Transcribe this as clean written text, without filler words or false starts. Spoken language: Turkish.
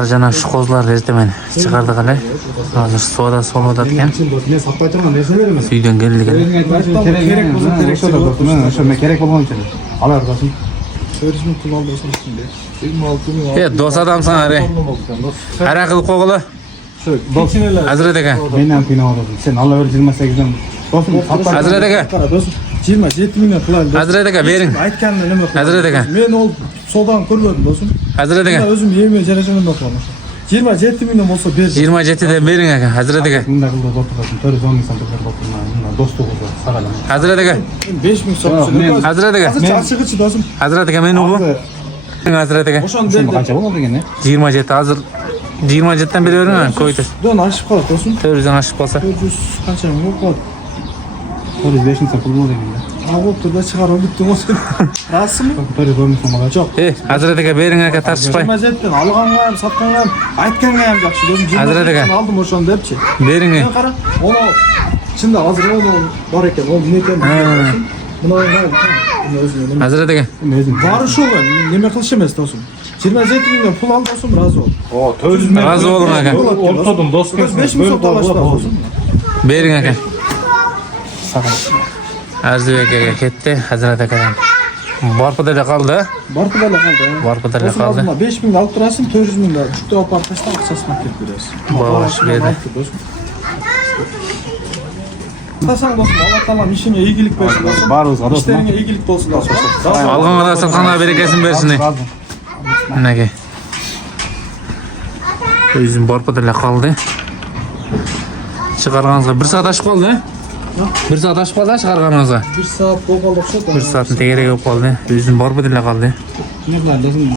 Jana şu kozlar ertemen çıkardık hele. Hazır soda soluda diken. Men satpay turgan narsalar emas. Uydan geldik hele. Kerek bo'lsa kerak o'sha kerak bo'lgan uchun. Alar do'stim. 400 ming pul oldi o'shanda. 26 ming. E do'st adamsan are. Ara qilib qo'g'ili. Do'stlar. Hazrat aka. Men qiynab oldim. Sen Alloh o'zi 28 dan do'stim satpay. Hazrat aka. Qara do'stim. 27 mingdan pul oldi. Hazrat aka bering. Aytganini nima qildi? Hazrat aka. Men ol sodan ko'rmadim do'stim. Hazrat Men aka. o'zim yemay jarashimdan o'qiman. 27 mingdan bo'lsa ber. 27 dan bering aka. Hazrat aka. Bunda qildi do'stim. 410 ming so'm do'stim. Do'stlik bo'lsa sagalam. Hazrat aka. 5 ming so'm. Hazrat aka. Hozir charchig'ichi do'stim. Hazrat aka men u. Hazrat aka. O'shanda Sen berdi. qancha bo'ldi degan? 27 hozir 27 dan beravering ha ko'ydi. Don oshib qoldi do'stim. 400 dan oshib qolsa. 400 qancha ming qoldi. 45 ming so'm pul bo'ldi degan. Avval turda chiqarib bitdi o'zi. Rasmi? 410 ming so'm oladi. E, Hazrat aka bering aka tartishpay. Majatdan olganga ham, sotganga ham, aytganga ham yaxshi do'stim. Hazrat aka. Oldim o'shanda debchi. Bering. Men qara, ona ichida hozir ona bor ekan, u nima ekan? Buni o'zim. Hazrat aka. Men o'zim. Bari shu, nima qilish emas do'stim. 27 mingdan pul oldi do'stim, rozi ol. O, 400 ming. Razı bo'ling aka. O'rtadim do'stim. 5 ming so'm to'lashdi do'stim. Bering aka. Sagalam. Arzu akaga ketdi, Hazrat akadan. Borpidada qoldi. Borpidada qoldi. Borpidada qoldi. 5 ming olib turasizmi, 400 mingdan uchta olib tashlab aqchasini kelib berasiz. Bosh berdi. Qasam do'stim, Alloh taolo ishingga egilik bersin do'stim. Barizga do'stim. İşlerine egilik bo'lsin do'stim. Algan odam satqanlar berekasini bersin. Nega? O'zim borpidada qoldi. Chiqarganingizga 1 soat oshib qoldi. 1 soat oshib qoldi chiqarganingizga. 1 soat bo'lgan o'xshaydi. 1 soatni tegaraga bo'lib qoldi. O'zim borpidada qoldi. Ne bilan do'stim?